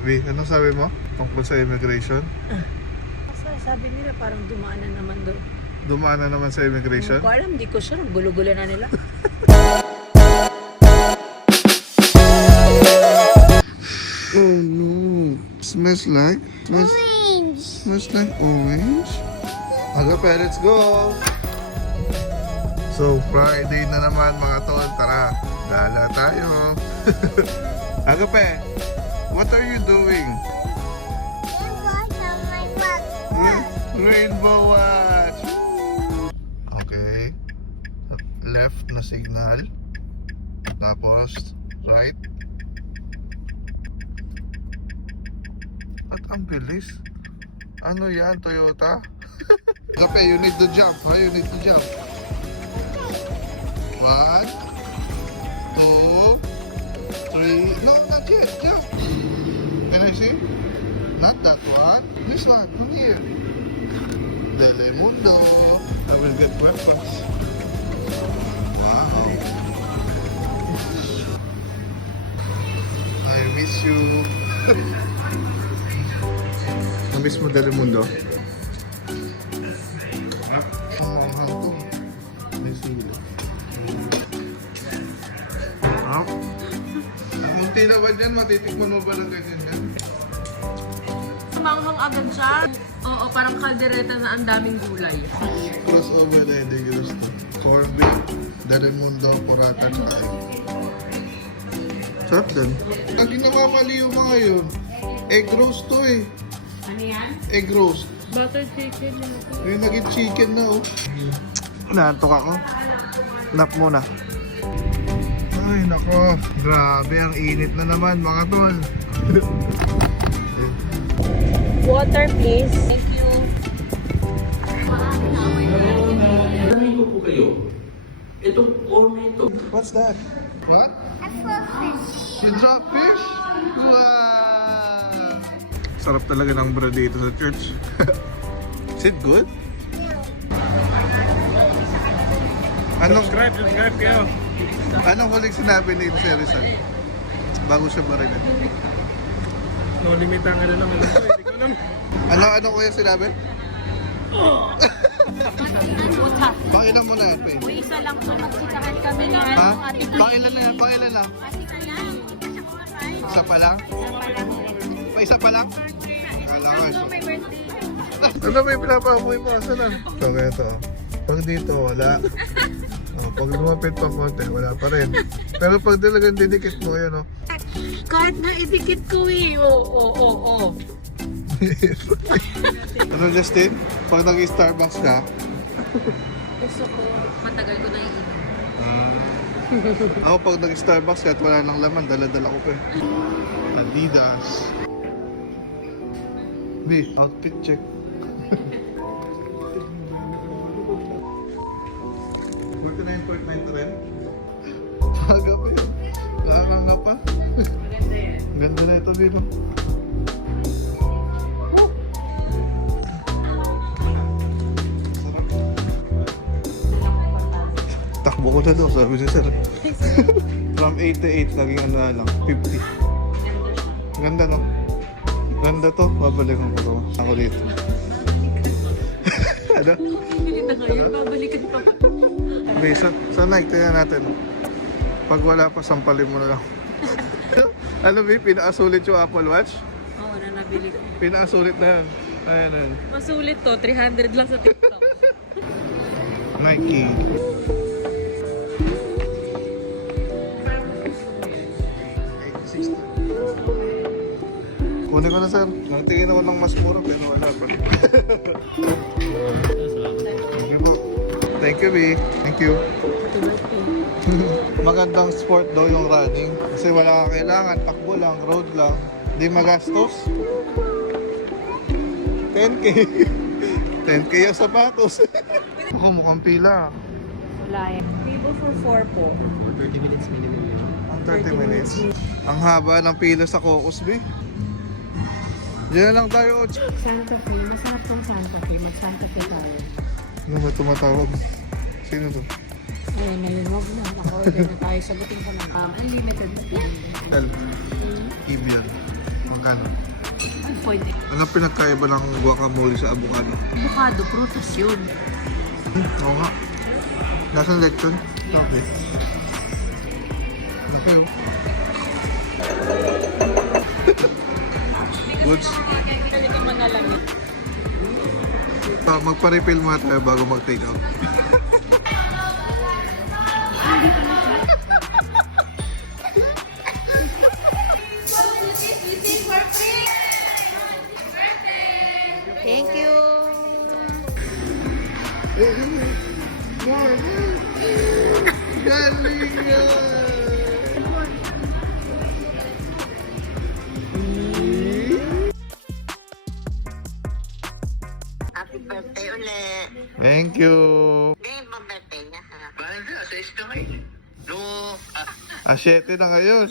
V, anong sabi mo tungkol sa immigration? Kasi sabi nila parang dumaan na naman doon. Dumaan na naman sa immigration? Hindi ko alam, hindi ko sure. Gulo-gulo na nila. Oh no, smells like Orange. smells like orange. Agape, let's go! So, Friday na naman mga tol. Tara, gala tayo. Agape, what are you doing? It was on my watch. Rainbow watch! Okay. Left na signal. Tapos, right. At ang bilis. Ano yan, Toyota? Agape, you need to jump. Ha? You need to jump. 1, 2, 3. No, not yet. Jump. Can I see? Not that one. This one. From here. Telemundo. I will get weapons. Wow. I miss you. Na-miss mo Telemundo? Munti na ba dyan? Matitikman mo ba ng ganyan yan? Manghang agad siya. Oo, parang kaldereta na ang daming gulay. Crossover na hindi gusto. Corned beef, Telemundo, Porata, tsaka egg. Sarap din. Lagi nakakali yung mga yun. Egg roast to eh. Ano yan? Egg roast. Butter chicken. Yung naging chicken na oh. Naantok ako. Nap muna. Ay nako. Grabe ang init na naman mga tol. Water please. Thank you. Tanungin ko po kayo, itong corn na ito, What's that? What? A fish. You drop fish? Wow! Sarap talaga ng bread dito sa church. Is it good? Anong subscribe kayo. Anong huling sinabi ni Sir Rizal? Bago siya marinig. No limit ang ano lang, hindi ko alam. Ano kuya sinabi? Pakilan mo na yan, Pe. Isa lang po, magsitahan kami na Ha? Pakilan na yan, pakilan lang. Isa pa lang? Isa pa lang? Akala ko isa. Ano may pinapamoy mo? Asa na? So, kaya ito. Pag dito, wala. Pag lumapit pa konti, wala pa rin. Pero pag talagang didikit mo, yun o. Kahit na idikit ko eh. Oo. Ano Justin? Pag nag-Starbucks ka, Gusto ko, matagal ko na iinom. ako pag nag-Starbucks kahit wala nang laman, dala-dala ko pa eh. Adidas. B, outfit check. 49.9 to rin. Taga pa yun. Nakakanga pa. Ganda na ito dito. Sarap. Takbo ko na doon, sabi ni sir. From 88, naging ano na lang, 50. Ganda no? Ganda to, babalikan ko to. Ako dito. Ano? Bili na ngayon, babalikan pa. Okay, sa Nike, tingnan natin. Pag wala pa, sampalin mo na lang. Ano ba, pinaasulit yung Apple Watch? Oo, na nabili ko. Pinaasulit na yun. Ayan, ayan. Masulit to, 300 lang sa TikTok. Nike. Kunin ko na sir. Nangtingin ako ng mas mura pero wala pa. Thank you po. Thank you, B. Thank you. Magandang sport daw yung running. Kasi wala kang kailangan. Takbo lang, road lang. Hindi magastos. 10K. 10K yung sapatos. Ako mukhang pila. Wala yan. Vivo for 4 po. 30 minutes minimum. Ang 30 minutes. Ang haba ng pila sa Cocos Bay. Diyan na lang tayo. Santa Fe. Masarap tong Santa Fe. Mag-Santa Fe tayo. Ano ba tumatawag? Sino to? Ayun na yun. Wag na. Naka-order na tayo. Sagutin ko na. Unlimited. L. Ibian. Magkano? Ay, pwede. Anong pinagkaiba ng guacamole sa avocado? Avocado, prutas yun. Oo nga. Nasaan lechon? Okay. Okay. Goods. Hindi ka manalamit. Magpa-refill muna tayo bago mag-take out. Thank you. Galing nga! Happy birthday ulit. Thank you! Ngayon ba birthday niya ha? Bakit na? Sa iska ngayon. No, Ah, 7 na ngayon.